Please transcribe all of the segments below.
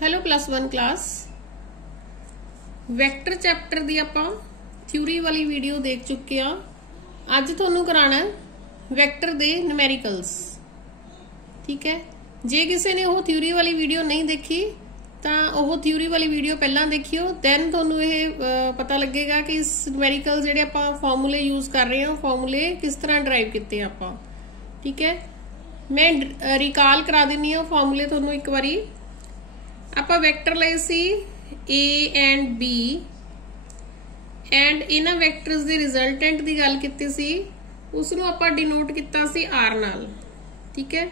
Hello +1 class vector chapter दी आपां theory वाली video देख चुके हैं। अज तुहानूं कराना वैक्टर दे न्यूमेरिकल्स। ठीक है, जे किसी ने वो थ्योरी वाली वीडियो नहीं देखी तो वो थ्योरी वाली वीडियो पहला देखियो, दैन तुहानूं ये पता लगेगा कि इस न्यूमेरिकल जिहड़े आपां फॉर्मूले यूज कर रहे हैं फॉर्मूले किस तरह ड्राइव किए आपां। ठीक है, मैं रिकॉल करा दिनी हूँ फॉर्मूले तुहानूं एक बारी। ਆਪਾਂ ਵੈਕਟਰ ਲਏ ਸੀ A and B एंड ਇਹਨਾਂ ਵੈਕਟਰਸ ਦੇ ਰਿਜ਼ਲਟੈਂਟ ਦੀ ਗੱਲ ਕੀਤੀ ਸੀ, ਉਸ ਨੂੰ ਆਪਾਂ ਡਿਨੋਟ ਕੀਤਾ ਸੀ R ਨਾਲ। ਠੀਕ ਹੈ,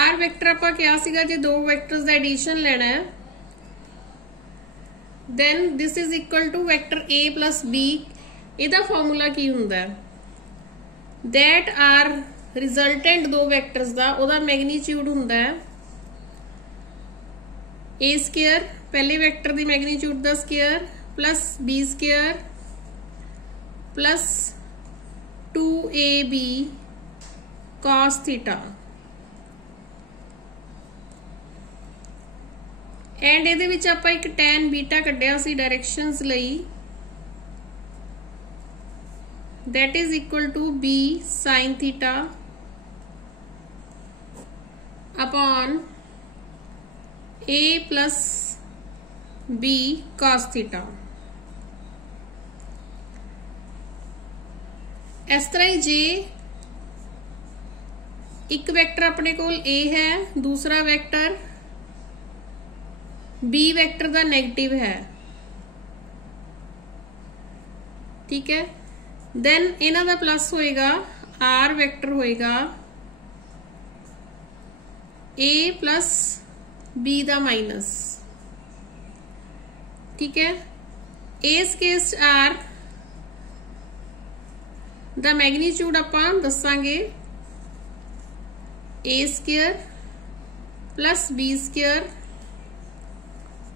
R ਵੈਕਟਰ ਆਪਾਂ ਕਿਹਾ ਸੀਗਾ ਜੇ ਦੋ ਵੈਕਟਰਸ ਦਾ ਐਡੀਸ਼ਨ ਲੈਣਾ ਹੈ then this is equal to vector A plus B। ਇਹਦਾ ਫਾਰਮੂਲਾ ਕੀ ਹੁੰਦਾ ਹੈ that R ਰਿਜ਼ਲਟੈਂਟ ਦੋ ਵੈਕਟਰਸ ਦਾ ਉਹਦਾ ਮੈਗਨੀਟਿਊਡ ਹੁੰਦਾ ਹੈ ए स्केयर पहले वैक्टर दी मैग्नीट्यूड दा square plus B square plus 2ab cos theta and इहदे विच आपां एक tan बीटा कड्ढिया सी डायरेक्शंस लई that is equal to b sin theta upon A plus B cos theta. इस तरह ही जे एक वैक्टर अपने कोल A है, दूसरा वैक्टर B वैक्टर का नेगेटिव है। ठीक है, देन इन्हां दा प्लस होएगा R वैक्टर होएगा A प्लस B दा माइनस। ठीक है, इस केस R दा मैग्नीट्यूड आपां दसांगे A square plus B square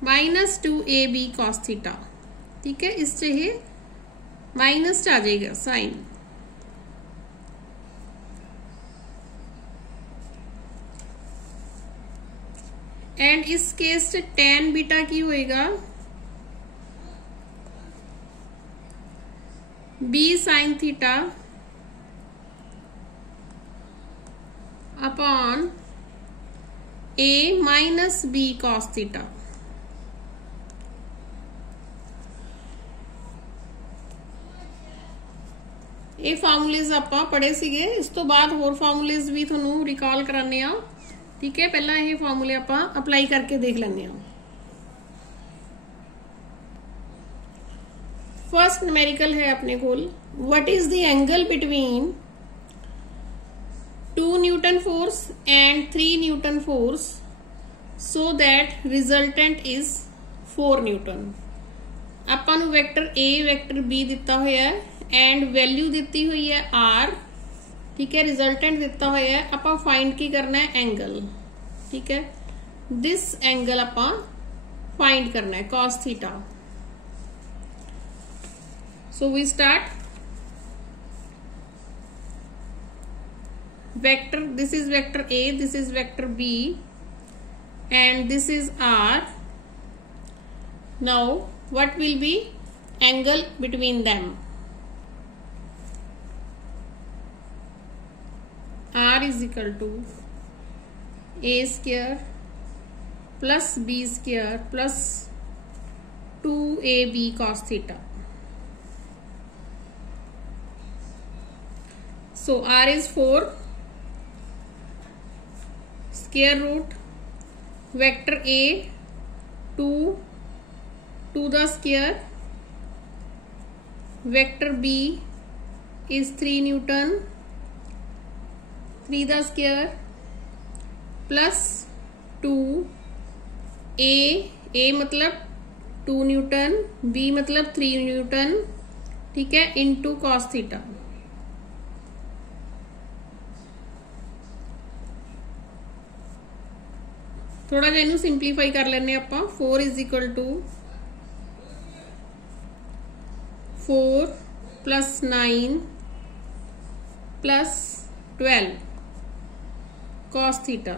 minus 2ab cos theta. ठीक है, इस ये माइनस आ जाएगा साइन। एंड इस केस tan बीटा की होएगा b sin theta upon a माइनस b cos थीटा। ये फार्मूलेज आपां पढ़े सीगे, इस तो बाद होर फार्मूलेज भी तुहानूं रिकॉल कराने आ। ठीक है, पहला ये फॉर्मूले आप अप्लाई करके देख लेने। फर्स्ट न्यूमेरिकल है अपने कोल, what is the angle between 2 newton force and 3 newton force so that resultant is 4 newton. आपां नूं वैक्टर A वैक्टर B दिता होया है एंड वैल्यू दिती हुई है R। ठीक है, रिजल्टेंट दिता हुआ है, आपां फाइंड की करना है एंगल। ठीक है, दिस एंगल आपां फाइंड करना है cos theta. So we start vector, this is vector A, this is vector B and this is R। Now what will be angle between them? R is equal to A square plus B square plus 2ab cos theta। So R is 4 square root vector A 2 the square vector B is 3 Newton 3 the square plus 2 A मतलब 2 Newton B मतलब 3 Newton. ठीक है, into cos theta. थोड़ा जिहा इनू simplify कर लेने आपां। 4 is equal to 4 plus 9 plus 12 cos theta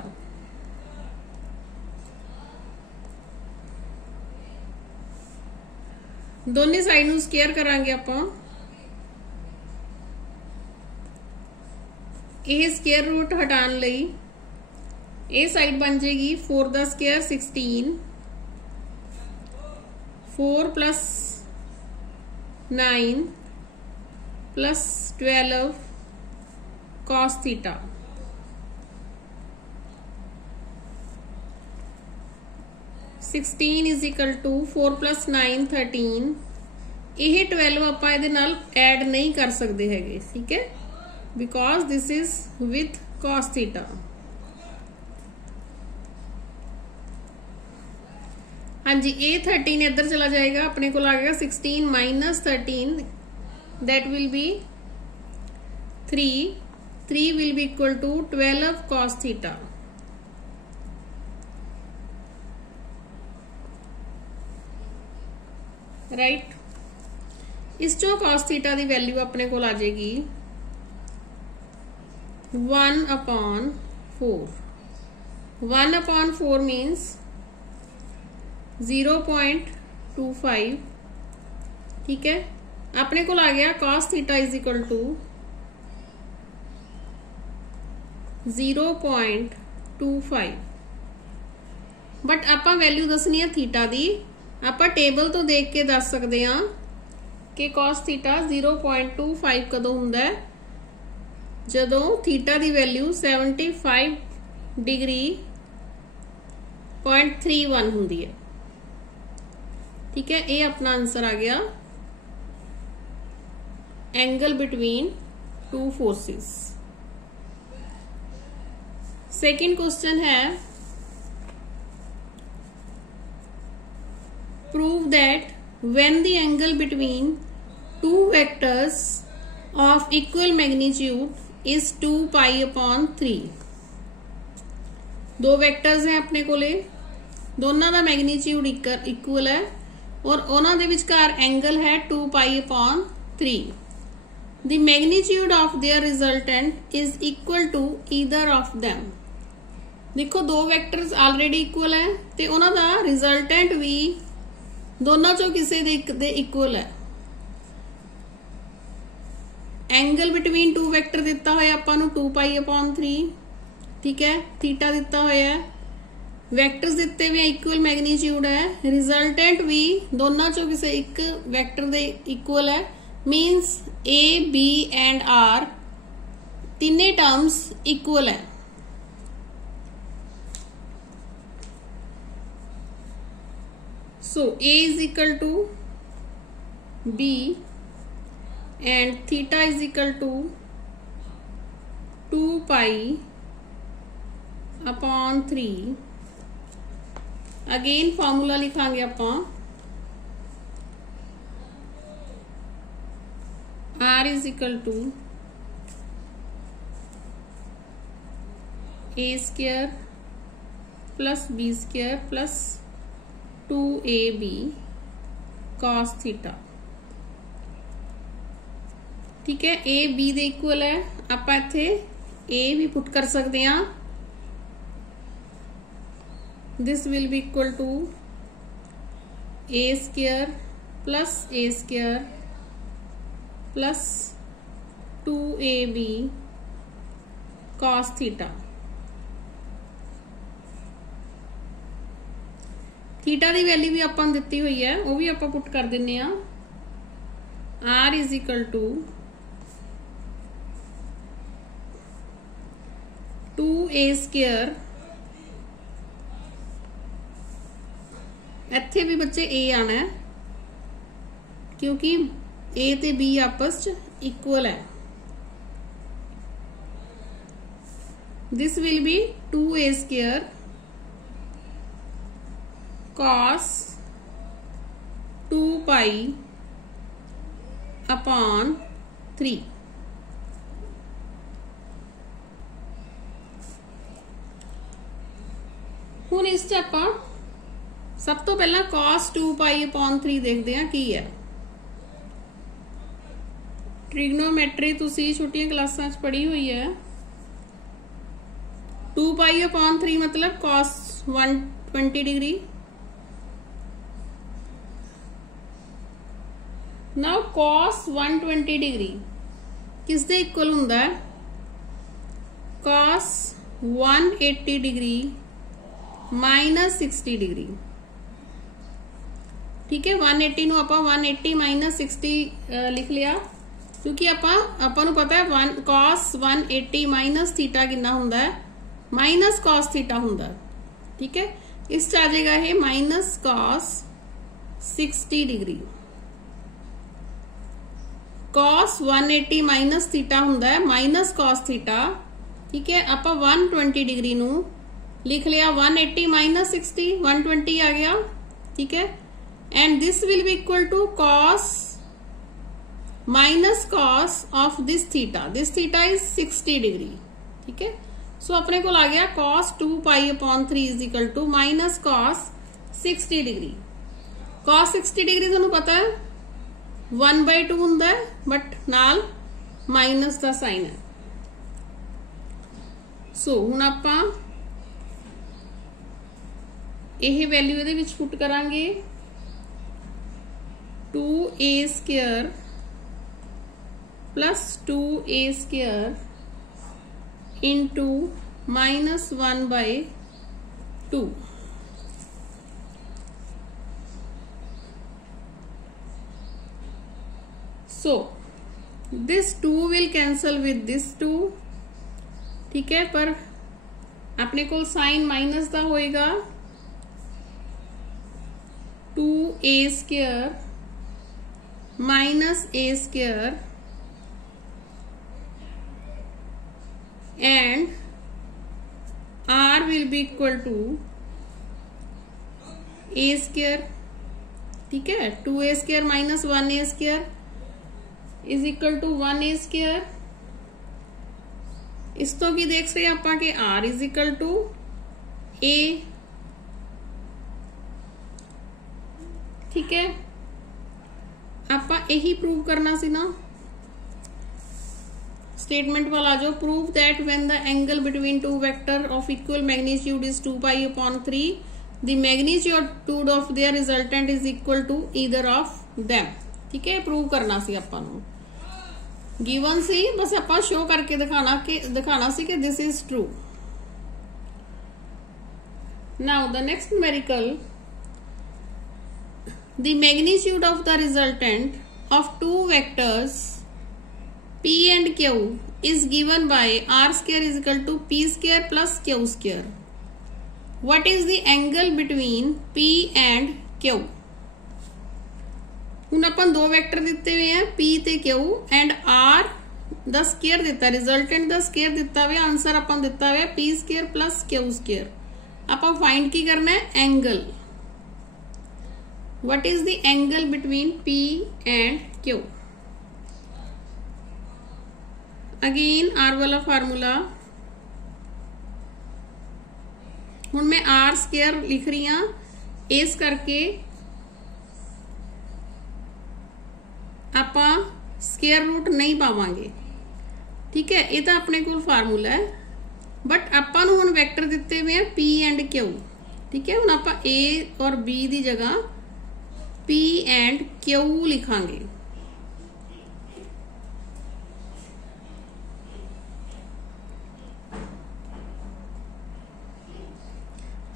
दोनों साइड नूं स्केयर करांगे आपां। यह स्केयर रूट हटाने लई ये साइड बन जाएगी 4 दा square 16, 4 plus 9 plus 12 cos theta. (16 is equal to 4 plus 9 13। यह 12 आप ऐड नहीं कर सकते है, ठीक है, because this is with cos theta. हाँ जी, ए 13 इधर चला जाएगा, अपने को आ गया 16 minus 13, that will be 3 will be equal to 12 cos theta. Right, इस चो cos थीटा की वैल्यू अपने को आ जाएगी 1/4। 1/4 मीन्स 0.25, ठीक है। अपने को आ गया cos theta is equal to 0.25। But आपां वैल्यू दसनी है थीटा दी, आपां टेबल तो देख के दस सकते हैं कि cos थीटा 0.25 कदों हुंदा है, जदों थीटा दी वैल्यू 75 डिग्री 0.31 हुंदी है, ठीक है। ये अपना आंसर आ गया angle between two forces. Second question है, prove that when the angle between two vectors of equal magnitude is 2π/3। दो वेक्टर्स हैं अपने कोले, दोनों का मैग्नीट्यूड इक्वल है और उन्हां दे विचकार एंगल है 2π/3। The magnitude of their resultant is equal to either of them. देखो दो वेक्टर्स ऑलरेडी इक्वल है ते उन्हां दा रिजल्टेंट भी दोनों चों किसी दे इक्वल है। एंगल बिटवीन टू वेक्टर दिता होया आपां नूं 2π/3, ठीक है। थीटा दिता होया है, वैक्टर्स दिते हुए इक्वल मैग्नीट्यूड है, रिजल्टेंट भी दोनों चो किसी एक वैक्टर दे इक्वल है, means A B and R तीने टर्म्स इक्वल है। So A is equal to B and theta is equal to 2π/3। Again formula लिखांगे आपां, R is equal to a² plus b² plus 2ab cos theta, ठीक है। a b they equal है, आपां इत्थे a भी put कर सकते हैं। This will be equal to a² plus a² plus 2ab cos theta. Theta की वैल्यू भी आपां दिती हुई है, वो भी आपां पुट कर दिन्ने आ। R is equal to 2a², इत्थे भी बच्चे a आना है क्योंकि a ते b आपस च इक्वल है। This will B 2a² cos 2π/3। हुण इस च आपां सब तो पहला cos 2π/3 देखते हैं की है। ट्रिग्नोमेट्री तुसी छोटियां क्लासां च पढ़ी हुई है। 2π/3 मतलब cos 120 degree, now cos 120 degree किस दे इक्वल हुंदा है? cos 180 degree minus 60 degree. ठीक है, 180 ਨੂੰ ਆਪਾਂ 180 माइनस 60 लिख लिया, क्योंकि ਆਪਾਂ ਨੂੰ पता है cos 180 माइनस थीटा कितना हुंदा है? माइनस cos थीटा हुंदा है। ठीक है, इस च आ जाएगा ये minus cos 60 degree. cos 180 minus theta हुंदा है माइनस cos थीटा। ठीक है, आप 120 डिग्री नू लिख लिया 180 माइनस 60, 120 आ गया। ठीक है, and this will be equal to cos minus cos of this theta is 60 degree. ठीक है, सो अपने को आ गया cos 2 pi upon 3 is equal to minus cos 60 degree. cos 60 degree तुहानू पता है 1/2 हुंदा है, बट नाल माइनस का साइन है। सो हुण आपां यह वैल्यू इहदे विच पुट करांगे 2a² plus 2a² into minus 1/2। So this 2 will cancel with this 2। ठीक है, पर अपने को साइन माइनस का होएगा 2a² minus a² and r will be equal to a²। ठीक है, 2a² minus 1a² is equal to 1a²। इस तो की देख सके आप कि r is equal to a। ठीक है, आप यही प्रूव करना सी ना। स्टेटमेंट वाला जो prove that when the angle between two vector of equal magnitude is 2 pi upon 3 the magnitude of their resultant is equal to either of them. ठीक है, प्रूव करना सी आपां नूं, गिवन सी, बस आपां शो करके दिखाना सी कि this is true. Now the next numerical, the magnitude of the resultant of two vectors P and Q is given by r² is equal to p² plus q²। What is the angle between P and Q? ਹੁਣ ਆਪਾਂ दो vector दिते हुए हैं P ते Q and R दा square दिता, resultant दा स्केयर दिता हुआ, आंसर अपन दिता हुआ p² plus q²। ਆਪਾਂ फाइंड की करना है angle. What is the angle between P and Q? Again R वाला फार्मूला, हुण मैं r² लिख रही हाँ, इस करके आपां स्केयर रूट नहीं पावांगे। ठीक है, ये तो अपने को फार्मूला है, बट आपां नूं हुण वैक्टर दिते हुए हैं P एंड Q। ठीक है, हुण आपां A और B की जगह P एंड Q लिखांगे।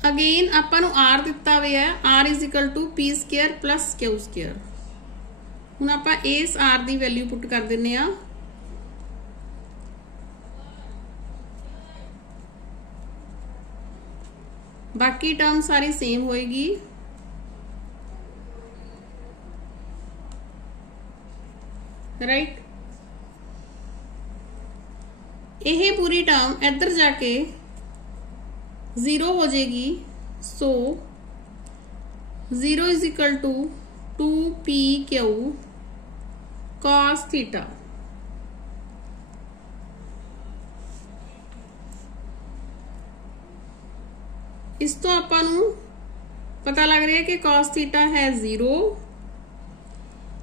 अगेन आपां नूं R दिता हुआ है, R is equal to p² plus q²। हुण आपां इस R की वैल्यू पुट कर दिंदे आ। बाकी टर्म सारी सेम होएगी। राइट, यह पूरी टर्म इधर जाके 0 हो जाएगी। So 0 is equal to 2pq cos theta. इस तो आपां नूं पता लग रहा है कि cos थीटा है 0।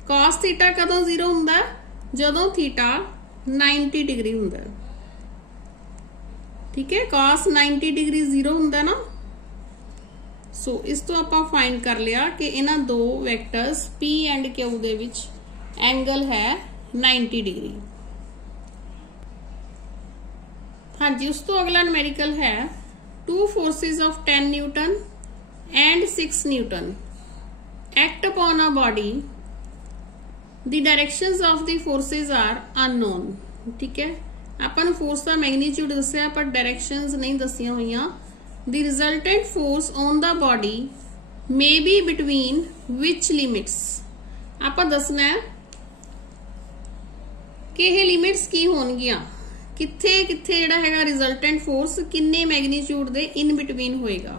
cos थीटा कदों 0 हुंदा? जदों थीटा 90 डिग्री हुंदा। ठीक है, cos 90 डिग्री 0 हुंदा ना। सो इस तो आपां फाइंड कर लिया कि इन्हां दो vectors P and Q they which angle है 90 डिग्री। हाँ जी, उस तो अगला न्यूमेरिकल है 2 forces of 10 newton and 6 newton act upon a body, the directions of the forces are unknown. ठीक है, अपन फोर्स का मैग्नीट्यूड दसिया पर डायरेक्शंस नहीं दसिया हुई। The resultant force on the body may be between which limits. आप दसना है कि यह लिमिट्स की होणगियां, किथे किथे जिहड़ा हैगा रिजल्टेंट फोर्स किन्ने मैग्नीट्यूड दे इन बिटवीन होएगा।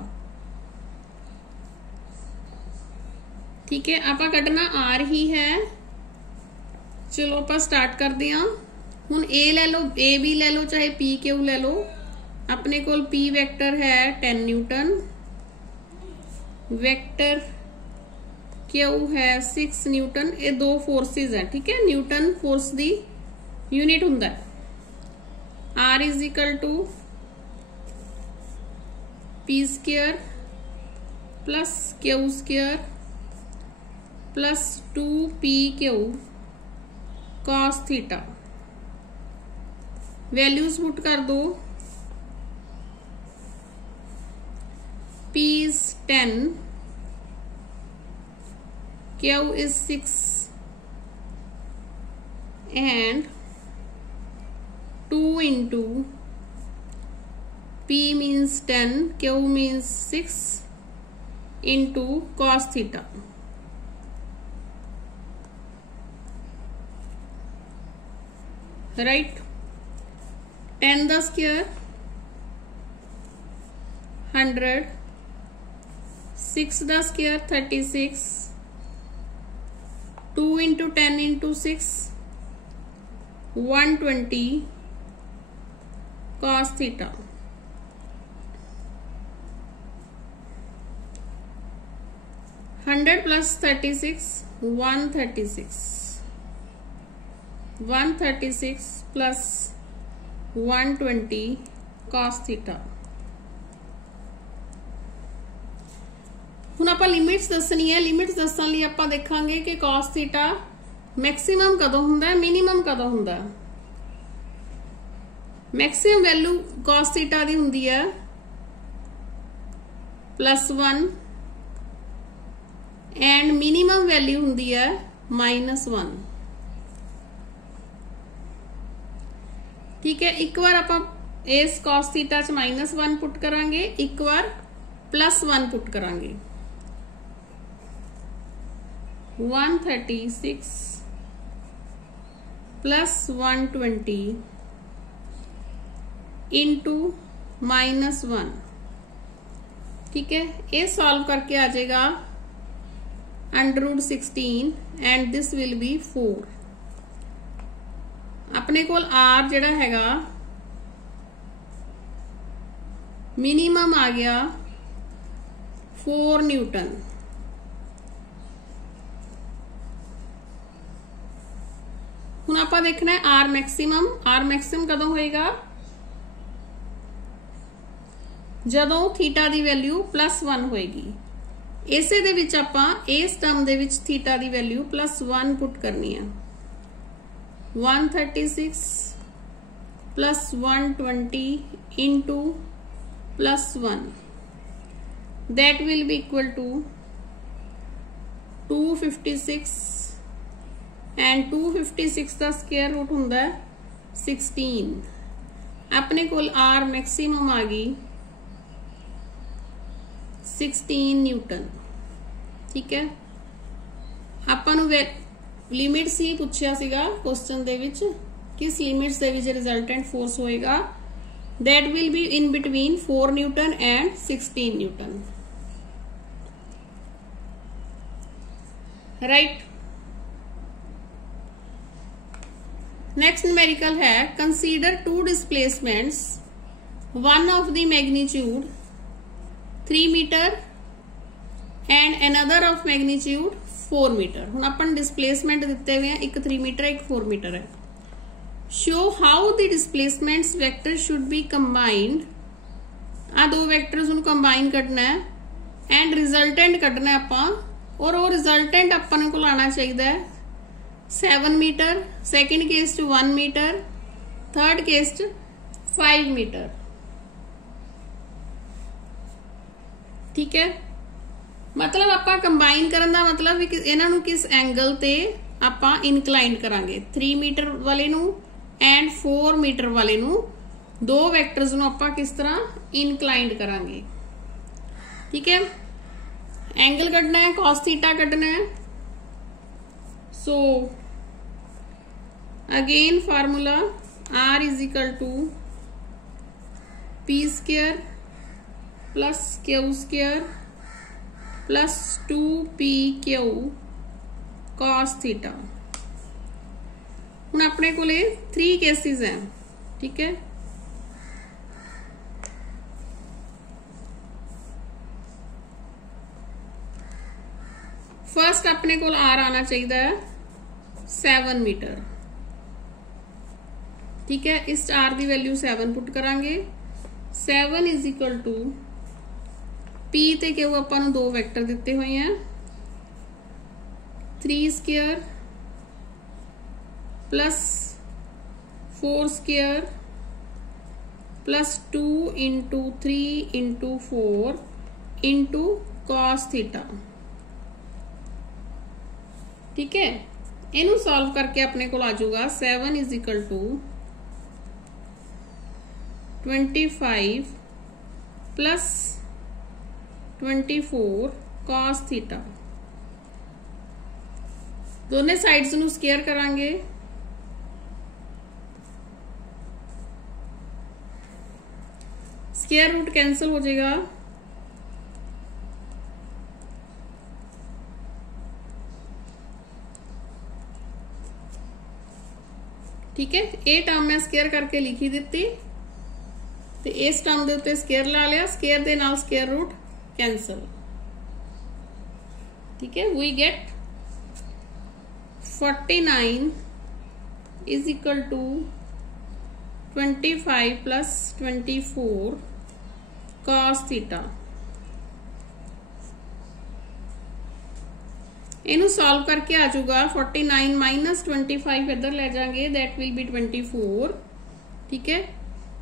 ठीक है, आप कढ़ना आर ही है। चलो आप स्टार्ट करते हैं। हुण ए ले लो, ए बी ले लो, चाहे पी क्यू ले लो। अपने कोल पी वैक्टर है 10 न्यूटन, वैक्टर क्यू है 6 न्यूटन। ये दो फोर्सेस है। ठीक है, न्यूटन फोर्स दी यूनिट हुंदा है। R is equal to P square plus Q square plus 2pq cos theta. Values put कर दो। P is 10, Q is 6 and 2 into P means 10, Q means 6 into cos theta। Right, 10 the square 100, 6 the square 36, 2 into 10 into 6 120 cos theta। Hundred plus 36 136, 136 plus 120 cos theta. हुण आपां limits दसनी है। Limits दसण लई आपां देखांगे कि cos theta maximum कदों हुंदा है, minimum कदों हुंदा है। मैक्सिमम वैल्यू cos थीटा दी हुंदी है +1 एंड मिनिमम वैल्यू हुंदी है -1। ठीक है, एक बार आप इस cos थीटा च -1 पुट करांगे, एक बार +1 पुट करांगे। 136 प्लस 120 इंटू -1। ठीक है, ये सॉल्व करके आ जाएगा √16 एंड दिस विल बी 4। अपने कोल आर जिहड़ा हैगा मिनिमम आ गया 4 न्यूटन। हुण आपां देखना है आर मैक्सिमम। आर मैक्सिमम कदों होएगा? जदों थीटा दी वैल्यू +1 होएगी। इसे दे विच आपां इस टर्म दे विच थीटा दी वैल्यू +1 पुट करनी है। 136 plus 120 into +1 that will be equal to 256 and 256 का स्क्वायर रूट हुंदा है 16। अपने कोल आर मैक्सिमम आ गई 16 न्यूटन। ठीक है, आपां नूं लिमिट्स ही पूछा सीगा क्वेश्चन दे विच, किस लिमिट्स दे विच रिजल्टेंट फोर्स होएगा। That will be in between 4 newton and 16 newton. Right, next numerical है consider 2 displacements, one of the magnitude 3 metre and another of magnitude 4 metre. हुण अपन डिस्प्लेसमेंट दिते हुए हैं, एक 3 मीटर एक 4 मीटर है। Show how the displacements vector should be combined. आ दो वैक्टर्स नूं कंबाइन करना है एंड रिजल्टेंट कढना है आपां, और वो रिजल्टेंट अपन को आना चाहिए 7 मीटर, सेकंड केस च 1 मीटर, थर्ड केस च 5 मीटर। ठीक है, मतलब आपां कंबाइन करन दा मतलब भी इन्हां नूं किस एंगल ते आपां इनकलाइन करांगे। 3 मीटर वाले नूं एंड 4 मीटर वाले नूं, दो वैक्टर्स नूं आपां किस तरह इनकलाइंड करांगे। ठीक है, एंगल कढना है, कॉस थीटा कढना है। So again formula R is equal to P square plus Q square plus 2PQ cos theta. हुण अपने कोले 3 केसेस हैं। ठीक है, फर्स्ट अपने को R आना चाहिए 7 मीटर। ठीक है, इस R की वैल्यू 7 पुट करांगे। 7 इज इक्वल टू P ते क्यों अपन दो वैक्टर दिते हुए हैं, 3 square plus 4 square plus 2 into 3 into 4 into cos theta. ठीक है, इनू सॉल्व करके अपने को आ जाऊगा 7 is equal to 25 plus 24 cos theta. दोनों साइड्स नू स्क्वायर करांगे। स्क्वायर रूट कैंसिल हो जाएगा। ठीक है, ये टर्म मैं स्क्वायर करके लिखी दी, तो इस टर्म के उत्ते स्क्वायर ला लिया, स्क्वायर दे नाल स्क्वायर रूट कैंसल। ठीक है, we get 49 is equal to 25 plus 24 cos theta. इनू सॉल्व करके आ जाऊगा 49 माइनस 25 इधर ले जाएंगे, दैट विल बी 24। ठीक है,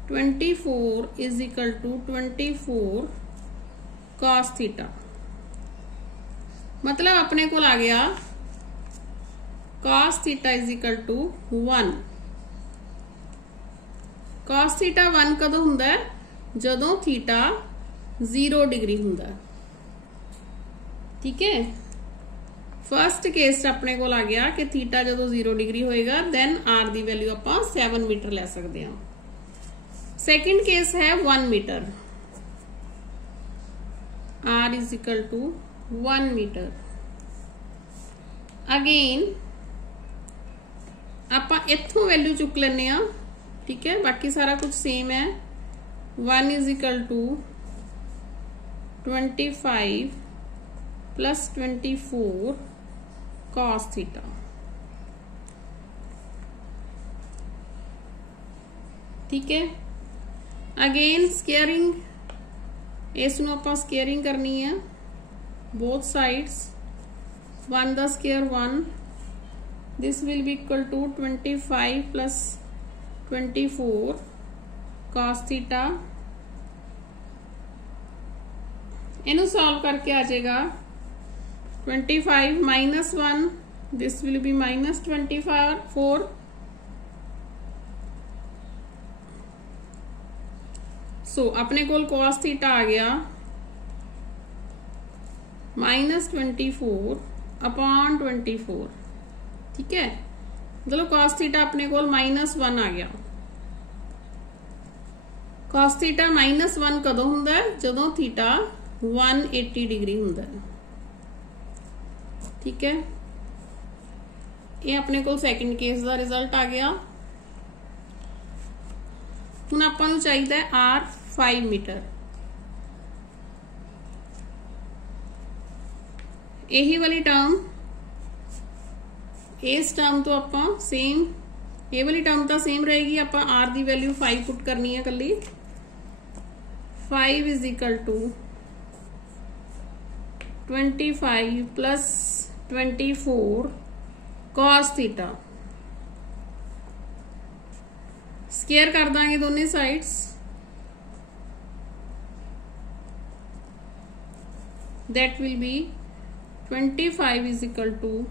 24 is equal to 24 cos theta. मतलब अपने को आ गया cos theta is equal to 1। Cos theta 1 कदों हुंदा है, जदों थीटा 0 डिग्री हुंदा है। ठीक है, फर्स्ट केस अपने को आ गया कि थीटा जो 0 डिग्री होएगा, देन R की वैल्यू आप 7 मीटर ले सकते हैं। सेकंड केस है 1 metre, R is equal to 1 metre. Again आप इथों वैल्यू चुक लेने। ठीक है, बाकी सारा कुछ सेम है। 1 is equal to 25 plus 24 cos theta. ठीक है, अगेन स्केयरिंग, इसनों आप स्केयरिंग करनी है both sides. 1 the square 1, this will be equal to 25 plus 24 cos theta. इनू सॉल्व करके आ जाएगा 25 minus 1, this will be minus 24। So अपने को कॉस थीटा आ गया -24 अपॉन 24। ठीक है, मतलब कॉस थीटा अपने को -1 आ गया। कॉस थीटा -1 कदों हुंदा है, जदों थीटा 180 डिग्री हुंदा है। ठीक है, ये अपने को सेकंड केस का रिजल्ट आ गया। हुण आपां नूं चाहीदा है R 5 मीटर। यही वाली टर्म, इस टर्म तो आपां सेम, ये वाली टर्म तो सेम रहेगी। आपां R की वैल्यू 5 पुट करनी है कली। 5 is equal to 25 plus 24 cos theta, square कर देंगे दोनों sides, that will be 25 is equal to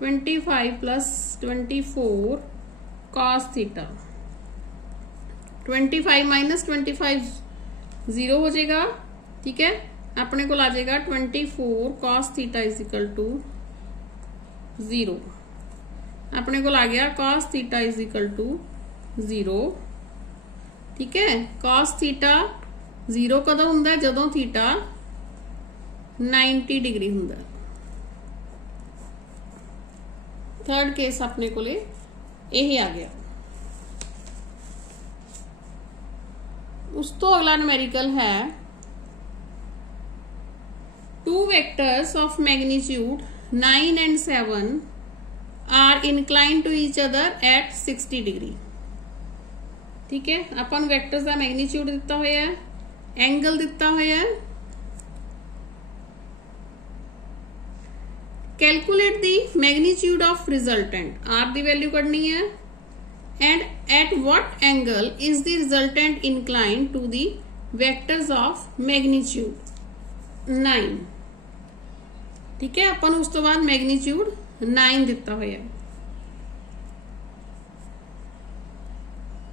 25 plus 24 cos theta. 25 minus 25 0 हो जाएगा, ठीक है। अपने को आ जाएगा 24 cos theta is equal to 0। अपने को आ गया cos theta is equal to 0, ठीक है। cos थीटा 0 कदों हुंदा है, जदों थीटा 90 डिग्री हुंदा है। थर्ड केस अपने को यही आ गया। उस तो अगला न्यूमेरिकल है, two vectors of magnitude 9 and 7 are incline to each other at 60 degree, ठीक है। अपन वेक्टर्स का मैग्नीट्यूड दिता होया है, एंगल दिता होया है। Calculate the magnitude of resultant, R दी वैल्यू करनी है, and at what angle is the resultant incline to the vectors of magnitude 9, ठीक है। अपन उस तो बाद मैग्नीट्यूड 9 दिता होया,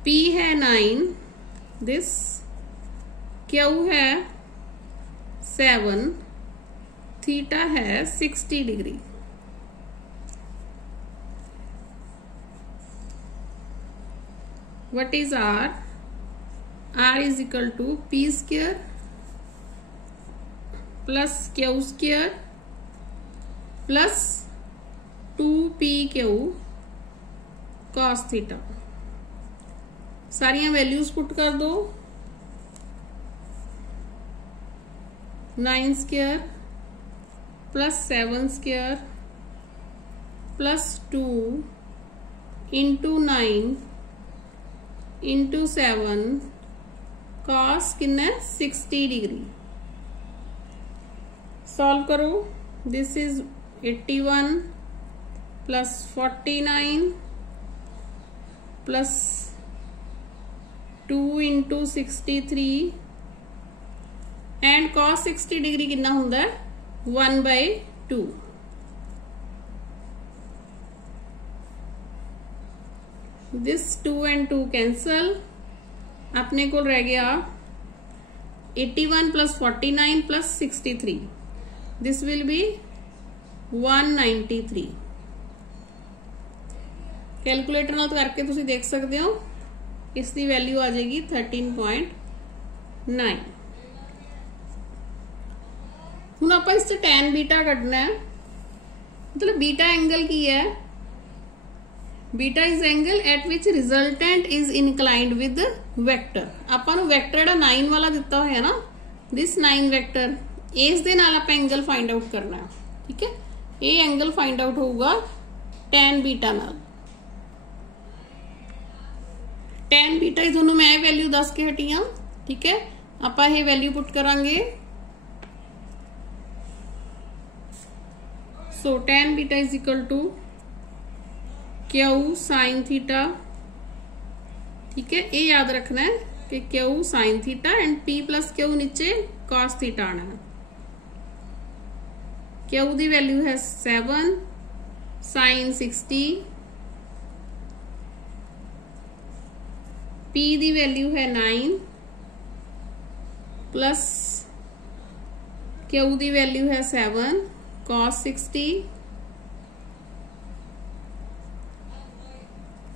P है 9, दिस Q है 7, थीटा है 60 degree. What is R? R is equal to P square plus Q square plus 2PQ cos theta. सारियां वैल्यूज पुट कर दो, 9 square plus 7 square plus 2 into 9 into 7 cos कितना 60 degree. Solve करो, this is 81 plus 49 plus 2 into 63 and cos 60 degree कितना होता है 1/2। This 2 and 2 cancel, अपने को रह गया 81 plus 49 plus 63, this will B 193। Calculator नाल करके तुसी देख सकते हो, इसकी वैल्यू आ जाएगी 13.9। हुण आपां इस टैन बीटा कढना है, मतलब बीटा एंगल की है, beta is angle eight which resultant is inclined with vector. आपां नूं वैक्टर जिहड़ा 9 वाला दिता होया ना, दिस 9 वैक्टर, इस दे नाल आपां एंगल फाइंड आउट करना है, ठीक है। ये एंगल फाइंड आउट होगा टैन बीटा नाल। टैन बीटा ही थोनों मैं वैल्यू दस के हटी हाँ, ठीक है। आपां ये वैल्यू पुट करांगे, so tan beta is equal to Q sine theta, ठीक है। ये याद रखना है कि Q sine theta and P plus Q नीचे कॉस थीटा आना है। क्यू दी वैल्यू है 7 साइन 60, P दी वैल्यू है 9 प्लस Q दी वैल्यू है 7 cos 60,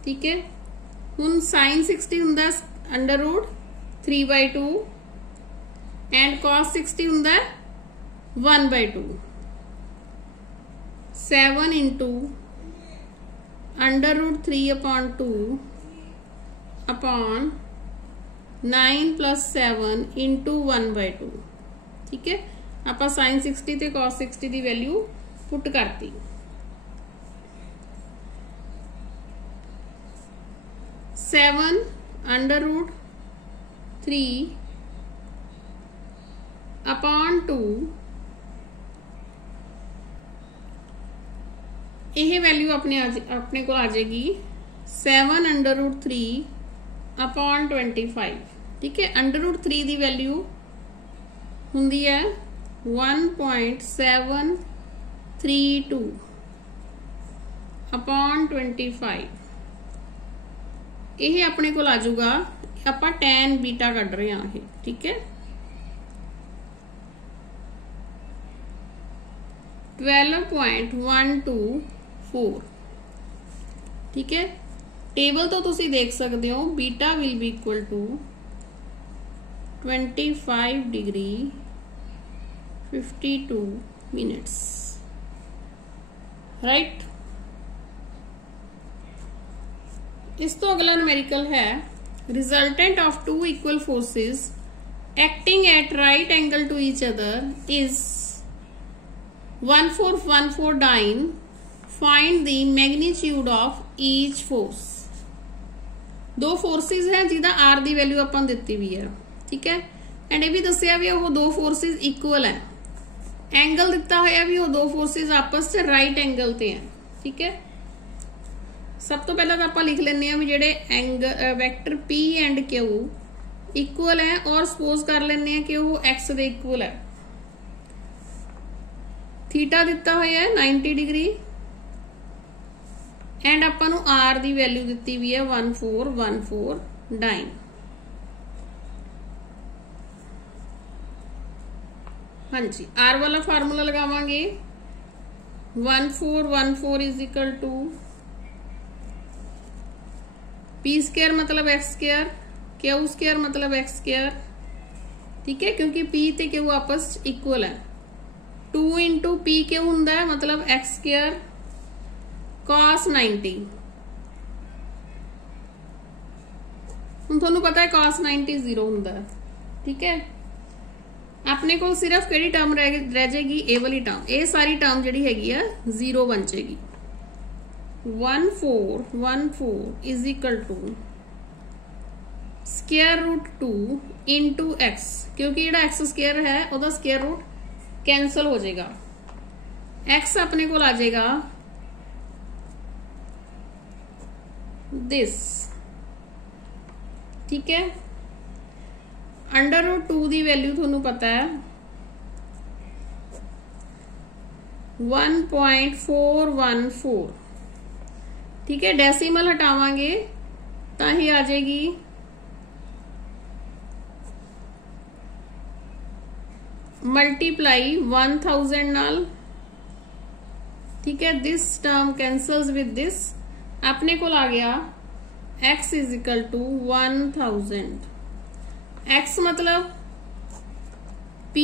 ठीक है। हुण sin 60 हुंदा अंडर रूट 3/2 एंड cos 60 हुंदा 1/2। 7 into under root 3/2 upon 9 plus 7 into 1/2, ठीक है। आप साइन 60 ते cos 60 की वैल्यू पुट करती। सेवन अंडर रूट 3 अपॉन 2 यह वैल्यू अपने को आ जाएगी 7√3/25। ठीक है, √3 की वैल्यू हुंदी है 1.732/25। यह अपने को आ जाऊगा, आपां tan बीटा कढ़ रहे हैं ये। ठीक है, 12.124। ठीक है, टेबल तो तुसी देख सकते हो, beta will be equal to 25 degree 52 minutes, right. इस तो अगला न्यूमेरिकल है, resultant of two equal forces acting at right angle to each other is 1414 dyne. Find the magnitude of each force. दो फोर्सेस है जिदा आर की value अपन दिती हुई है। ठीक है, एंड ये भी दसिया भी वो दो फोर्सेस इक्वल है। एंगल दिता होया भी वो दो फोर्सेस आपस च राइट एंगल ते हैं। ठीक है, सब तो पहला तो आप लिख लेने भी जेडे angle vector P and Q equal है, और सपोज कर लेने कि वो एक्स दे इक्वल है। थीटा दिता होया है 90 डिग्री, एंड आपां नूं आर दी वैल्यू दिती हुई है 1414 डाइन। हाँ जी, आर वाला फार्मूला लगावांगे, 1414 is equal to P square मतलब एक्स स्क्वायर, क्यू स्क्वायर मतलब एक्स स्क्वायर। ठीक है, क्योंकि पी ते क्यू आपस इक्वल है। 2 इंटू पी क्यू हुंदा है मतलब एक्स स्क्वायर cos 90। हुण तुहानूं पता है cos 90 0 हुंदा है। ठीक है, अपने को सिर्फ किहड़ी टर्म रह जाएगी, ए वाली टर्म। ये सारी टर्म जिहड़ी हैगी है 0 बन जाएगी। 1414 is equal to √2 into x, क्योंकि जिहड़ा एक्स स्क्वायर है उसका स्क्वायर रूट कैंसल हो जाएगा। एक्स अपने को आ जाएगा दिस। ठीक है, √2 की वैल्यू थोनू पता है 1.414। ठीक है, डेसिमल हटावांगे तो ही आ जाएगी मल्टीप्लाई 1000 नाल। ठीक है, this term cancels with this, अपने को आ गया x इज इक्वल टू 1000। x मतलब p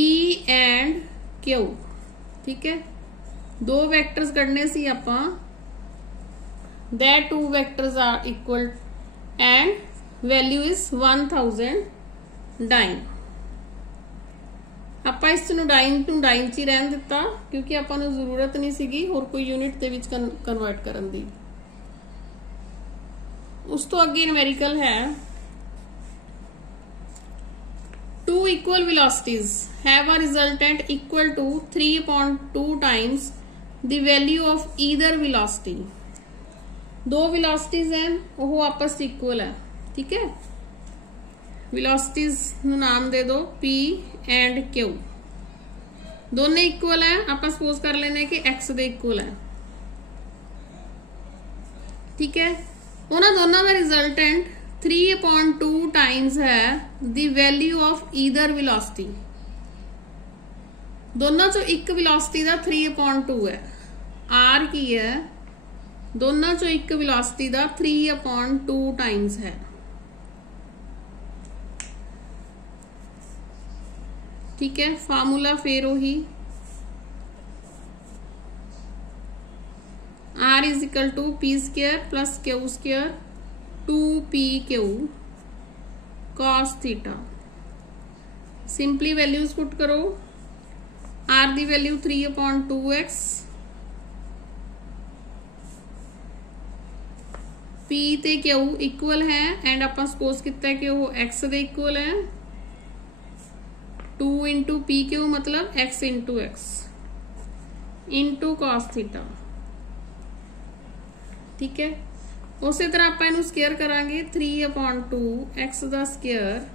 एंड q। ठीक है, दो वेक्टर्स कढ़ने सी आपां, that two vectors are equal and value is 1000 dyne. ਆਪਾਂ ਇਸ ਨੂੰ डाइन टू डाइन च ही रहन दिता, क्योंकि ਆਪਾਂ ਨੂੰ ਜ਼ਰੂਰਤ नहीं ਸੀਗੀ ਹੋਰ कोई यूनिट ਦੇ ਵਿੱਚ कन्वर्ट ਕਰਨ ਦੀ। उस तो अगे न्यूमेरिकल है, two equal velocities have a resultant equal to 3.2 times the value of either velocity. दो वेलोसिटीज हैं वो आपस इक्वल है। ठीक है, वेलोसिटीज नाम दे दो P एंड Q, दोनों इक्वल है। आप सपोज कर लेने कि एक्स दे इक्वल है। ठीक है, उन्होंने दोनों का रिजल्टेंट 3.2 टाइम्स है the value of either velocity. दोनों चो एक वेलोसिटी का 3.2 है। आर की है, दोनों चो एक वेलोसिटी का 3.2 टाइम्स है। ठीक है, फार्मूला फिर वही R is equal to P square plus Q square 2pq cos theta. Simply values put करो, आर दी वैल्यू 3/2x, पी ते क्यू इक्वल है एंड आप सपोज किया कि वो एक्स दे इक्वल है। 2 इंटू पी क्यू मतलब x into X into cos theta. ठीक है। उसी तरह आप इनू स्केयर करांगे 3/2 x दा square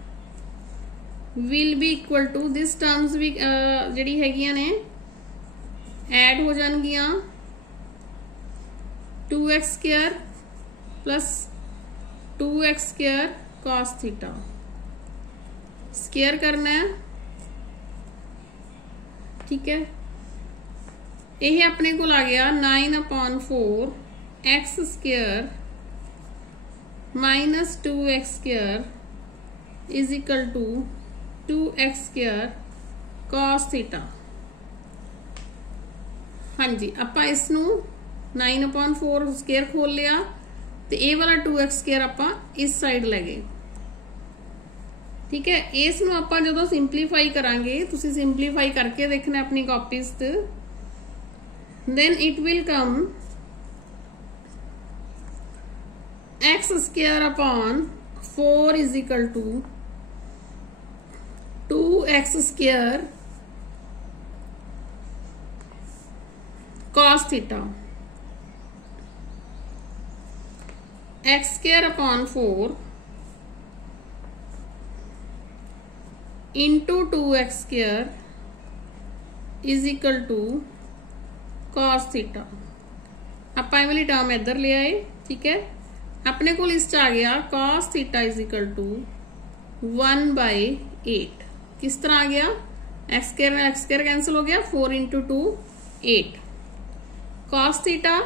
will be equal to this terms भी जिहड़ी हैगियां ने ऐड हो जाणगियां 2x square plus 2x square cos theta. Square करना है, ठीक है। यह अपने को आ गया 9/4 x square minus 2x square is equal to 2x square cos theta. हाँ जी, आप इसनू 9/4 स्केयर खोल लिया तो ये वाला 2x स्केयर आप इस साइड ले गए, ठीक है। इस नू आप जो सिंपलीफाई करांगे, तुसी सिंपलीफाई करके देखना अपनी कॉपीज ते, then it will come x square upon 4 is equal to 2x square cos theta. x square upon 4 into 2x square is equal to cos theta. आप वाली टर्म इधर ले आए, ठीक है। अपने को इस आ गया cos theta is equal to 1/8। किस तरह आ गया, x स्केयर कैंसिल हो गया, 4 इंटू 2 8। cos थीटा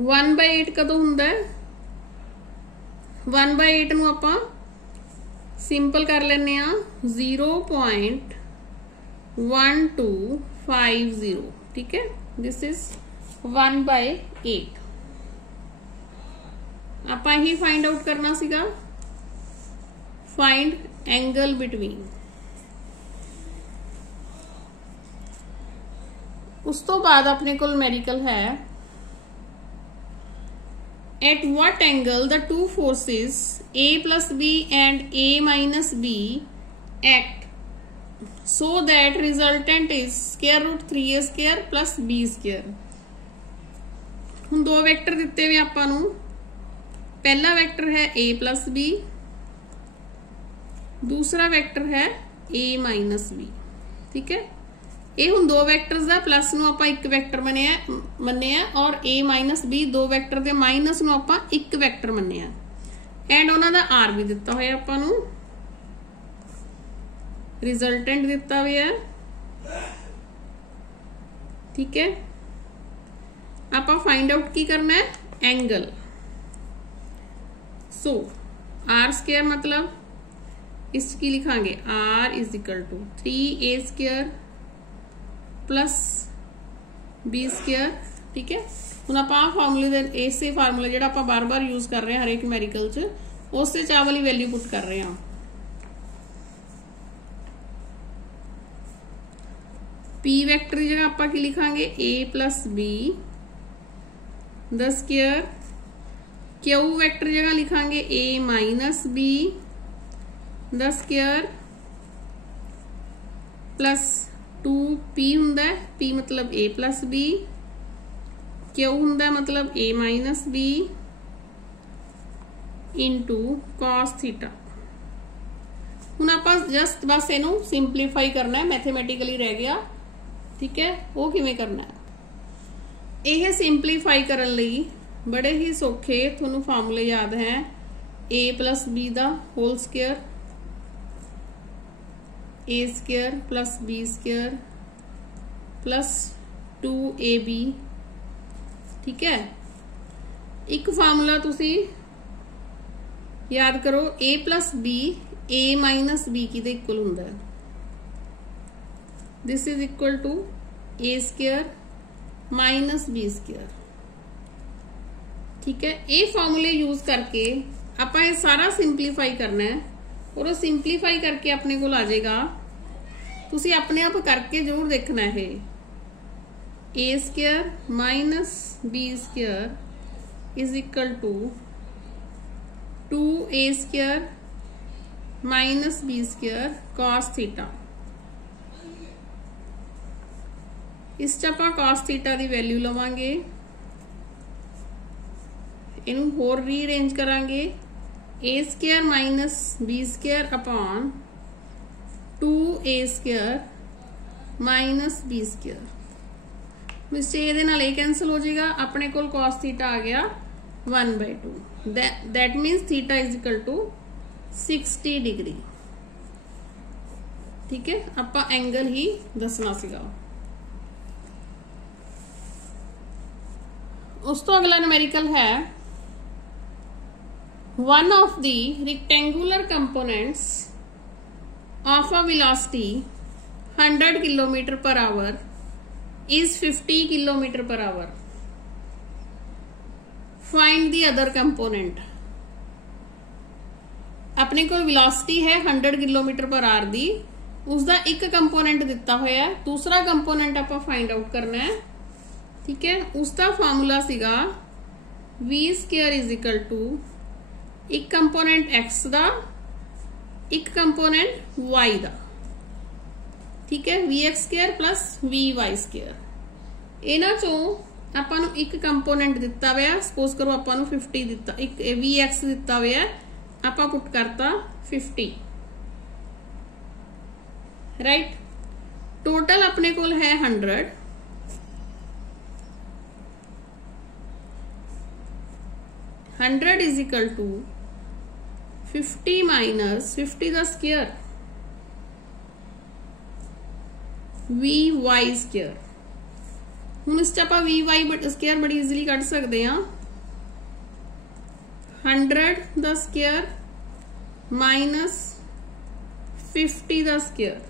1/8 कदों हुंदा है, 1/8 नू आपां सिंपल कर लेने 0.1250, ठीक है। This is 1/8। आप ही फाइंड आउट करना सीगा, फाइंड एंगल बिटवीन। उस तो बाद अपने को न्यूमेरिकल है at what angle the two forces A plus B and A minus B act so that resultant is square root 3A square plus B square। हुण दो वेक्टर दिते हुए आपां नूं, पहला वेक्टर है A plus B, दूसरा वेक्टर है A minus B, ठीक है। ये हुण दो वैक्टर्स दा प्लस नूं आपां एक वैक्टर मन्निया और A माइनस B दो वैक्टर दे माइनस नूं आपां एक वैक्टर मन्निया, एंड उन्हां दा आर भी दिता होया आपां नूं, रिजल्टेंट दिता होया, ठीक है। आपां फाइंड आउट की करना है, एंगल। सो आर स्केयर मतलब इसकी लिखांगे R is equal to 3A square plus B square, ठीक है। हुण आपां फार्मूले दे इसे फार्मूला जिहड़ा आपां बार बार यूज कर रहे हैं हर एक न्यूमेरिकल च, उस ते चा वाली वैल्यू पुट कर रहे हैं। पी वैक्टर की जगह आपां की लिखांगे A plus be the square, Q vector की जगह लिखांगे A minus be the square plus 2P हुंदा है, P मतलब A प्लस बी, Q हुंदा है मतलब A minus B into cos theta. हुण आपां जस्ट बस इनू सिंपलीफाई करना है, मैथमेटिकली रह गया, ठीक है। वो किवें करना है, यह सिंपलीफाई करन लई बड़े ही सौखे तुहानू फार्मूले याद है, A प्लस बी दा whole square, A square plus B square plus 2AB, ठीक है। एक फार्मूला तुसी याद करो, A plus B A minus B की इक्वल हुंदा है, this is equal to A square minus B square, ठीक है। ये फार्मूले यूज करके आपां ये सारा सिंपलीफाई करना है, और वो सिंपलीफाई करके अपने को आ जाएगा, तुसी अपने आप करके जरूर देखना है, A square minus B square is equal to 2A square minus B square cos theta. इस च आपां cos थीटा की वैल्यू लवांगे इनू होर रीअरेंज करांगे A square minus B square upon 2a square minus B square. Mistake ये नाल ए कैंसल हो जाएगा, अपने कोल cos थीटा आ गया 1/2। That means theta is equal to 60 degree. ठीक है, आपां एंगल ही दसना सीगा। उस तो अगला न्यूमेरिकल है one of the rectangular components of a velocity 100 kilometre per our is 50 kilometre per our. Find the other component. अपने को वेलोसिटी है 100 किलोमीटर पर आवर दी, उसका एक कंपोनेंट दिता होया है, दूसरा कंपोनेंट आपां फाइंड आउट करना है। ठीक है, उसका फार्मूला सीगा v square is equal to एक कंपोनेंट x दा, एक कंपोनेंट y दा। ठीक है, vx square plus vy square. इन्हां चों आपां नूं एक कंपोनेंट दिता होया, सपोज करो आपां नूं 50 दिता, एक vx दिता होया, आपां पुट करता 50। राइट, टोटल अपने कोल है 100। 100 इज इक्वल टू 50 माइनस 50 दा स्क्वायर vy स्क्वायर। हुण इस च आपां vy स्क्वायर बड़ी इजीली कढ सकते हैं। 100 दा स्क्वायर माइनस 50 दा स्क्वायर।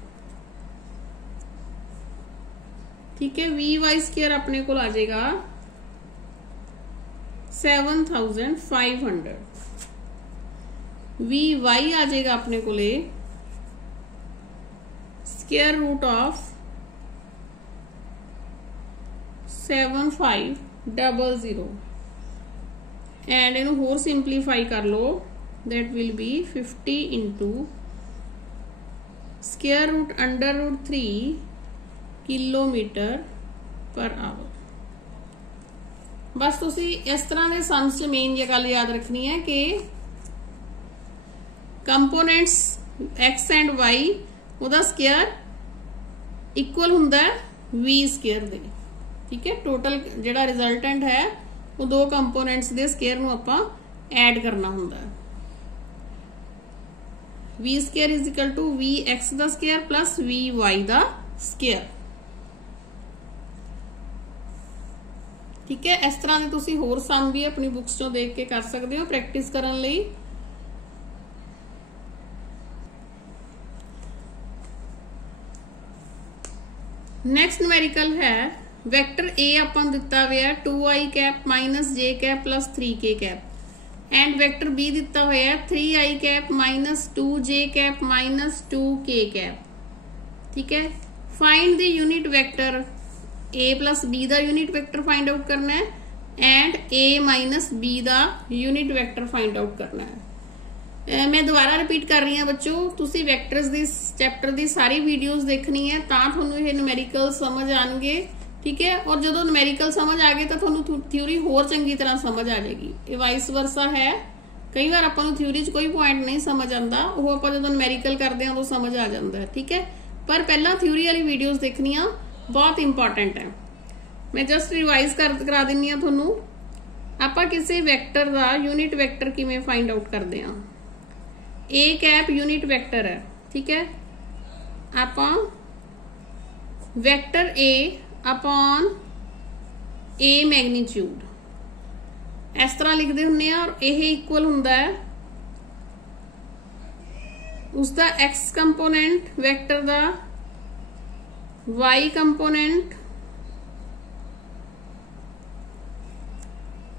ठीक है, vy स्क्वायर अपने को आ जाएगा 7500। vy आ जाएगा अपने को स्क्वायर रूट ऑफ 7500 एंड इनू होर सिंपलीफाई कर लो, that will be 50 into square root under root 3 kilometre per hour. बस तुसी इस तरह के सम्स च मेन ये गल याद रखनी है कि कंपोनेंट्स x एंड y उदा स्क्वायर इक्वल हुंदा है v स्क्वायर दे। ठीक है, टोटल जिहड़ा रिजल्टेंट है वो दो कंपोनेंट्स दे स्क्वायर नूं आपां ऐड करना हुंदा है। v square is equal to vx दा स्क्वायर प्लस vy दा स्क्वायर। ठीक है, इस तरह के तुसी होर सम भी अपनी बुक्स चों देख के कर सकते हो प्रैक्टिस करन लई। नेक्स्ट न्यूमेरिकल है वेक्टर ए अपन दिता हुआ 2i cap minus j cap plus 3k cap and vector B दिता हुआ 3i cap minus 2j cap minus 2k cap. ठीक है, find the unit vector a plus B दा यूनिट वेक्टर फाइंड आउट करना है एंड a माइनस बी दा unit vector find out करना है। मैं दोबारा रिपीट कर रही हूँ बच्चों, तुसी वैक्टर्स दी चैप्टर दी सारी वीडियोस देखनी है तां तुहानू ये न्यूमेरिकल समझ आएंगे। ठीक है, और जदों न्यूमेरिकल समझ आ गए तो तुहानू थ्योरी होर चंगी तरह समझ आ जाएगी। ये वाइस वर्सा है, कई बार आपां नू थ्योरी च कोई पॉइंट नहीं समझ आंदा, वो आपां जदों न्यूमेरिकल करदे हां उदों समझ आ जांदा है। ठीक है, पर पहला थ्योरी वाली वीडियोस देखनियां बहुत इंपॉर्टेंट है। मैं जस्ट रिवाइज करा दिन्नी हां तुहानू। आपां किसी वैक्टर दा यूनिट वैक्टर किवें फाइंड आउट करदे हां। ए कैप यूनिट वेक्टर है। ठीक है, आपां vector A upon A magnitude इस तरह लिखते हुंदे आ और यह इक्वल हुंदा है उसका एक्स कंपोनेंट वेक्टर दा वाई कंपोनेंट।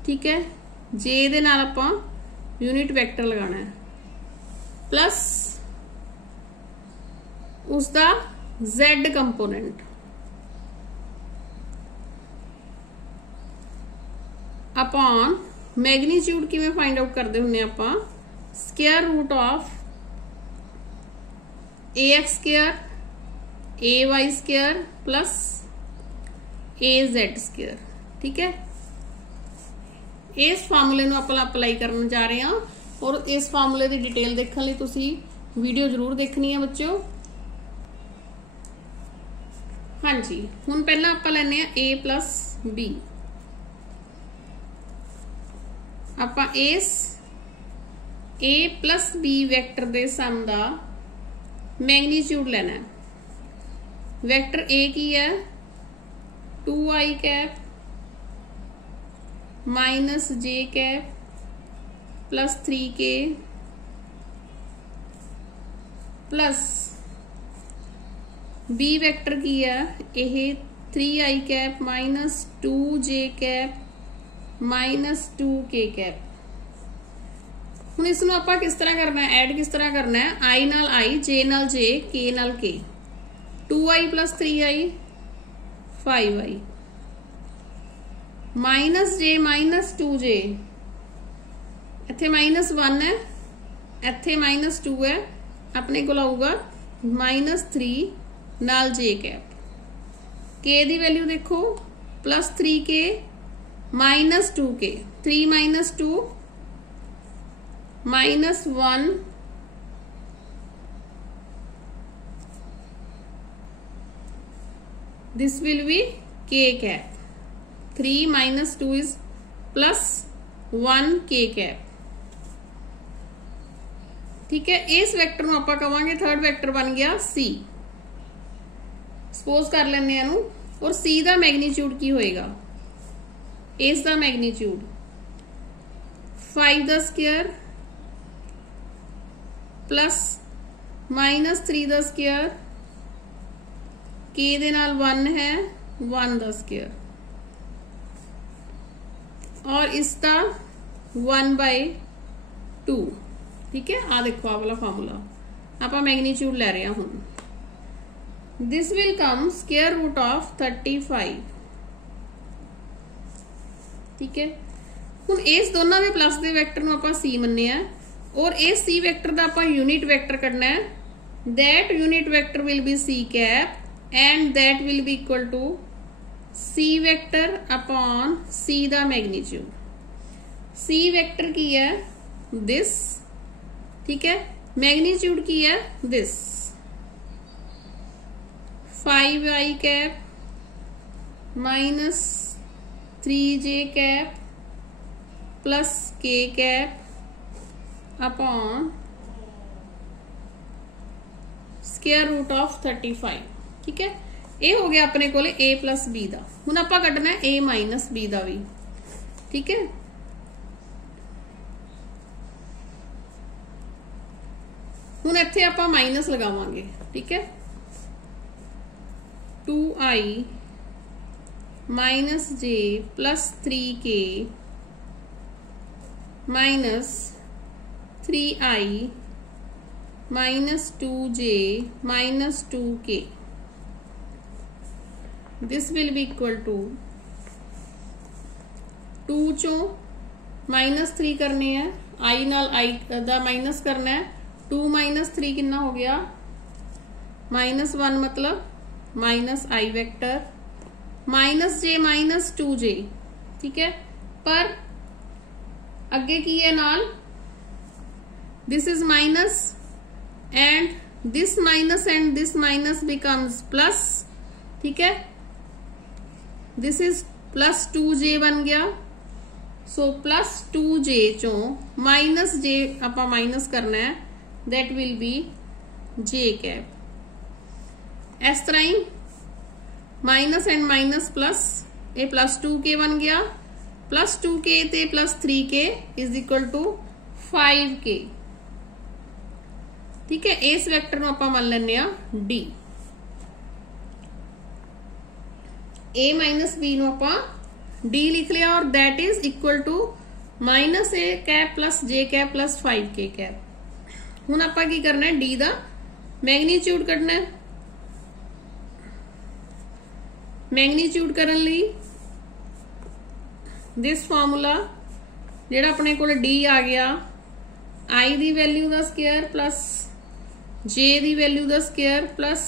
ठीक है, जे दे नाल आपां यूनिट वेक्टर लगाना है प्लस उसका z कंपोनेंट अपॉन मैग्नीट्यूड किवें फाइंड आउट करते हुंदे आपां square root of ax square ay square plus az square. ठीक है, इस फार्मूले नूं आपां अप्लाई करन जा रहे हैं और इस फार्मूले की डिटेल देखने लई तुसीं वीडियो जरूर देखनी है बच्चों। हाँ जी, हुण पहला आपां लैणे आ a प्लस b। आपां इस a प्लस b वैक्टर दे सम दा मैग्नीट्यूड लेना है। वैक्टर a की है 2i cap minus j cap plus 3k plus b vector की है यह 3i cap minus 2j cap minus 2k cap. हुण इस नूं आपां किस तरह करना है, ऐड किस तरह करना है, i नाल i, j नाल j, k नाल k। 2i plus 3i 5i minus j minus 2j, इत्थे माइनस 1 है, इत्थे माइनस 2 है, अपने को आऊगा माइनस 3 नाल j कैप। k दी वैल्यू देखो plus 3k minus 2k, 3 minus 2 minus 1 this will B k cap. 3 minus 2 is plus 1 k cap. ठीक है, इस वैक्टर नूं आपां कहांगे थर्ड वैक्टर बन गया c। सपोज कर लैंदे आ नूं, और c दा मैग्नीट्यूड की होएगा, इस दा मैग्नीट्यूड 5 दा स्क्वायर प्लस माइनस 3 दा स्क्वायर, k दे नाल 1 है 1 दा स्क्वायर, और इसका 1/2। ठीक है, आ देखो आ वाला फार्मूला आप मैग्नीट्यूड ले रहे हैं हुण। This will come square root of 35। ठीक है, हुण इस दोनों में प्लस दे वैक्टर नूं आपां c मन्ने आ, और इस c वैक्टर दा आपां यूनिट वैक्टर कढना है। That unit vector will be c cap and that will be equal to c vector upon c दा मैग्नीट्यूड। c वैक्टर की है दिस, ठीक है, मैग्नीट्यूड की है this 5i cap minus 3j cap plus k cap upon square root of 35। ठीक है, ये हो गया अपने को a प्लस b दा। हुण आपां कढना है a माइनस b दा भी। ठीक है, हुण इत्थे आपां माइनस लगावांगे। ठीक है, 2i minus j plus 3k minus 3i minus 2j minus 2k। This will be equal to 2 चों माइनस 3 करने हैं, i नाल i दा माइनस करना है। 2 माइनस 3 कितना हो गया, माइनस 1, मतलब minus i vector minus j minus 2j। ठीक है, पर अगे की है नाल this is minus and this minus becomes plus. ठीक है, दिस इज प्लस 2j बन गया। सो प्लस 2j चो माइनस j आपां माइनस करना है, that will B j cap. इस तरह ही माइनस एंड माइनस प्लस, ये प्लस 2k बन गया, प्लस 2k ते plus 3k is equal to 5k। ठीक है, इस वैक्टर नूं आपां मान लैंदे आ d। a माइनस b नूं आपां d लिख लिया, और that is equal to minus a cap plus j cap plus 5k cap. हुण आपां की करना है, d दा मैग्नीट्यूड कढना है। मैग्नीट्यूड करन लई दिस फार्मूला जिहड़ा अपने कोल d आ गया, i दी वैल्यू दा स्क्वायर प्लस j दी वैल्यू दा स्क्वायर प्लस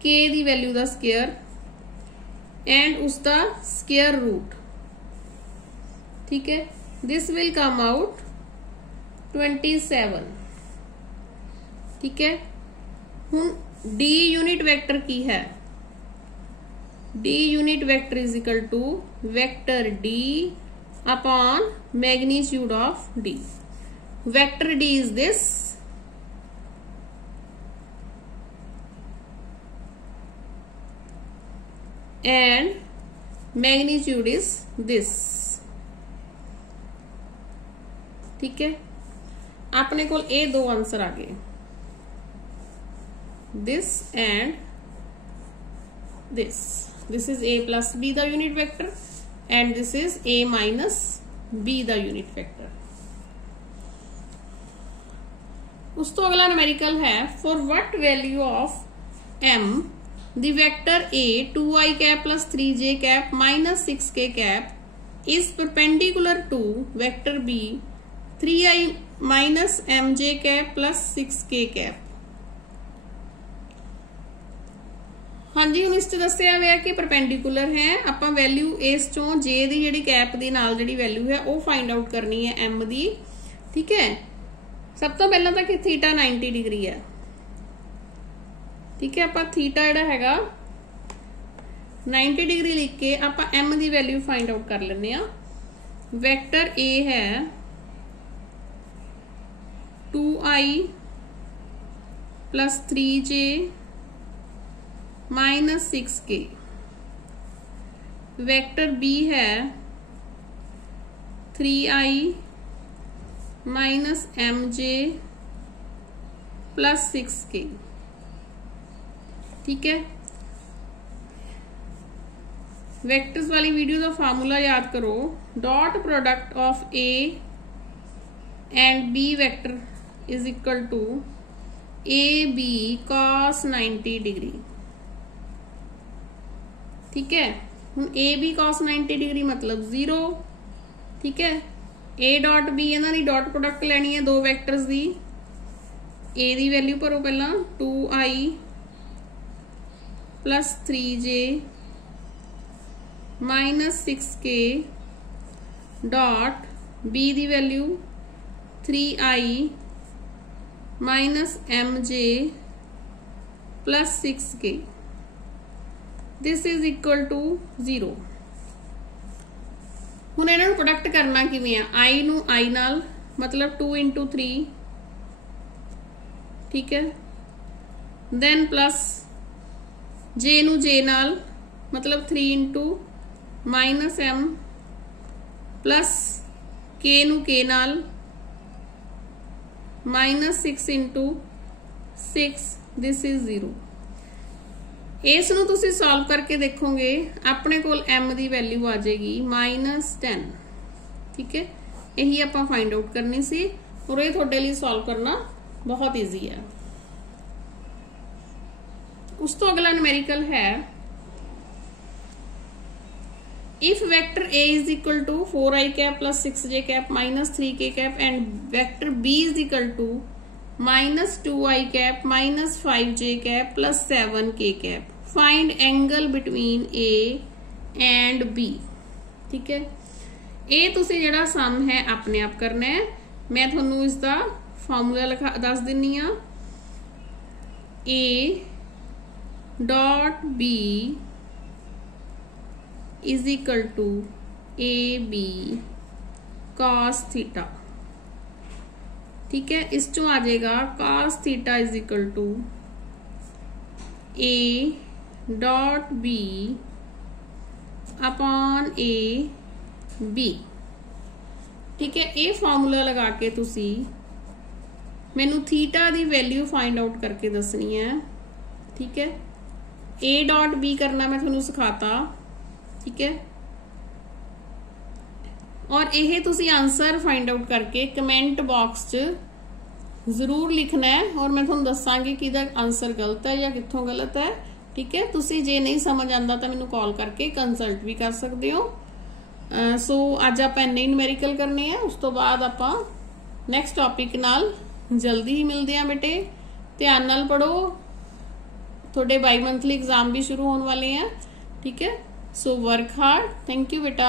k दी वैल्यू दा स्क्वायर एंड उसका स्क्वायर रूट। ठीक है, दिस विल कम आउट 27। ठीक है, हुण डी यूनिट वैक्टर की है, D unit vector is equal to vector D upon magnitude of D. Vector D is this, and magnitude is this। ठीक है, अपने को ये दो आंसर आ गए, this and this। this is a plus b the unit vector and this is a minus b the unit vector। उस तो अगला न्यूमेरिकल है, for what value of m the vector a 2i cap plus 3j cap minus 6k cap is perpendicular to vector b 3i minus mj cap plus 6k cap। हाँ जी, हम इससे दसिया हुआ कि परपेंडिकुलर है, आप वैल्यू इस चों जे दी जिहड़ी कैप दी नाल जिहड़ी वैल्यू है वो फाइंड आउट करनी है एम दी। ठीक है, सब तो पहला तो कि थीटा 90 डिग्री है। ठीक है, आप थीटा जिहड़ा हैगा 90 डिग्री लिख के आप am the value find out कर लेने। वैक्टर ए है 2i plus 3j minus 6k। Vector B है 3i minus mj plus 6k। ठीक है, वेक्टर्स वाली वीडियो का फार्मूला याद करो, dot product of A and B vector is equal to A B cos 90 degree. ठीक है, हुण ए बी कॉस 90 डिग्री मतलब 0। ठीक है, ए डॉट बी इन्हां दी डॉट प्रोडक्ट लैनी है दो वैक्टर्स दी। ए दी वैल्यू भरो पहला 2i plus 3j minus 6k dot B दी value 3i minus mj plus 6k। This is equal to 0। हुण इन्हां नूं प्रोडक्ट करना किवें आ, i नूं i नाल मतलब 2 इंटू 3। ठीक है, देन प्लस j नूं j नाल मतलब 3 into minus m plus k नूं k नाल माइनस 6 इंटू 6। This is 0। इस नूं तुसीं सॉल्व करके देखोगे अपने कोल m दी वैल्यू आ जाएगी -10। ठीक है, यही आपां फाइंड आउट करनी सी और ये तुहाडे लई सॉल्व करना बहुत ईजी है। उस तो अगला न्यूमेरिकल है, if vector a is equal to 4i cap plus 6j cap minus 3k cap and vector b is equal to minus 2i cap minus 5j cap plus 7k cap, find angle between a and b। ठीक है, ये तुसी जिहड़ा सम है अपने आप करना है। मैं तुहानू इसका फार्मूला लिखा दस दिनी आ, a dot b is equal to A B cos theta. ठीक है, इस चों आ जाएगा cos theta is equal to A dot B upon A B. ठीक है, ये फार्मूला लगा के तुसी मैनू थीटा दी वैल्यू फाइंड आउट करके दसनी है। ठीक है, ए डॉट बी करना मैं तुहानू सिखाता। ठीक है, और यह तुसी आंसर फाइंड आउट करके कमेंट बॉक्स च जरूर लिखना है और मैं तुहानू दसांगी कि आंसर गलत है या कित्थों गलत है। ठीक है, तुसी जे नहीं समझ आता तो मैनू कॉल करके कंसल्ट भी कर सकते हो। सो अज आप इन्ने न्यूमेरिकल करने हैं, उस तो बाद आप नैक्सट टॉपिक नाल जल्दी ही मिलते हैं। बेटे ध्यान नाल पढ़ो, थोड़े बाई मंथली एग्जाम भी शुरू होने वाले हैं। ठीक है, so work hard. Thank you बेटा।